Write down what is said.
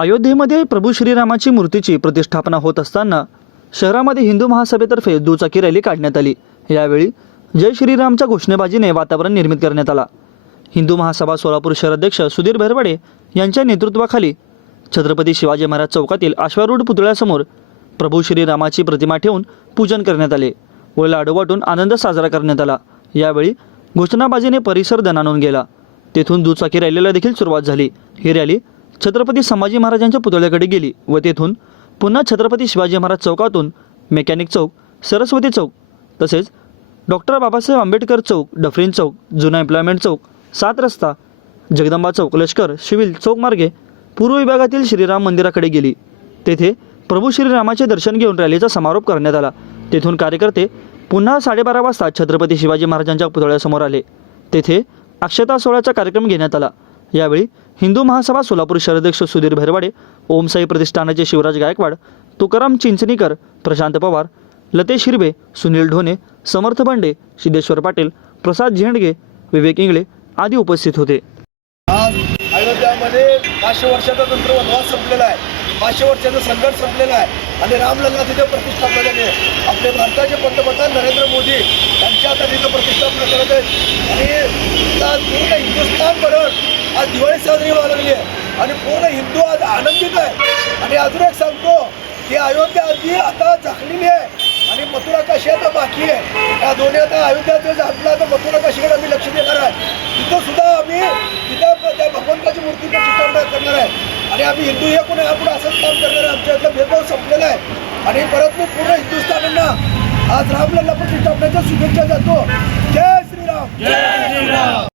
अयोध्येमध्ये प्रभू श्रीरामाची मूर्तीची प्रतिष्ठापना होत असताना शहरामध्ये हिंदू महासभेतर्फे दुचाकी रॅली काढण्यात आली. यावेळी जय श्रीरामच्या घोषणेबाजीने वातावरण निर्मित करण्यात आला. हिंदू महासभा सोलापूर शहराध्यक्ष सुधीर भैरवाडे यांच्या नेतृत्वाखाली छत्रपती शिवाजी महाराज चौकातील अश्वारूढ पुतळ्यासमोर प्रभू श्रीरामाची प्रतिमा ठेवून पूजन करण्यात आले व लाडू वाटून आनंद साजरा करण्यात आला. यावेळी घोषणाबाजीने परिसर दणानून गेला. तेथून दुचाकी रॅलीला देखील सुरुवात झाली. ही रॅली छत्रपती संभाजी महाराजांच्या पुतळ्याकडे गेली व तेथून पुन्हा छत्रपती शिवाजी महाराज चौकातून मेकॅनिक चौक सरस्वती चौक तसेच डॉक्टर बाबासाहेब आंबेडकर चौक डफरीन चौक जुना एम्प्लॉयमेंट चौक सात रस्ता जगदंबा चौक लष्कर सिव्हिल चौकमार्गे पूर्व विभागातील श्रीराम मंदिराकडे गेली. तेथे प्रभू श्रीरामाचे दर्शन घेऊन रॅलीचा समारोप करण्यात आला. तेथून कार्यकर्ते पुन्हा साडेबारा वाजता छत्रपती शिवाजी महाराजांच्या पुतळ्यासमोर आले. तेथे अक्षता सोहळ्याचा कार्यक्रम घेण्यात आला. यावेळी हिंदू महासभा सोलापूर शहराध्यक्ष सुधीर भैरवाडे ओमसाई प्रतिष्ठानाचे शिवराज गायकवाड तुकाराम चिंचणीकर प्रशांत पवार लतेश हिरबे सुनील ढोणे समर्थ बंडे सिद्धेश्वर पाटील प्रसाद झेंडगे विवेक इंगळे आदी उपस्थित होते. आज अयोध्यामध्ये पाचशे वर्षाचा तंत्र वनवास संपलेला आहे. पाचशे वर्षाचा संघर्ष संपलेला आहे. आणि रामलल्ला तिथे प्रतिष्ठापना झाली आहे. आपले भारताचे पंतप्रधान नरेंद्र मोदी यांच्या आता तिथं प्रतिष्ठापना करत आहेत आणि पूर्ण हिंदुस्थानभर आज दिवाळी साजरी व्हायला लागली आहे. आणि पूर्ण हिंदू आज आनंदित आहे. आणि अजून एक सांगतो की अयोध्या आधी आता झाकलेली आहे. आणि मथुरा काशी आता बाकी आहे. या दोन्ही आता अयोध्या झाकला तर मथुरा काशीकडे आम्ही लक्ष देणार आहे. तिथं सुद्धा आम्ही तिथं त्या भगवंताची मूर्ती प्रतिष्ठापना करणार आहे. आणि आम्ही हिंदू हे कोणी आपण असंच काम करणार आहे. आमच्या इथलं भेदभाव संपलेला आहे. आणि परत मी पूर्ण हिंदुस्थानांना आज रामलल्ला प्रतिष्ठापनेच्या शुभेच्छा जातो. जय श्रीराम. जय श्रीराम.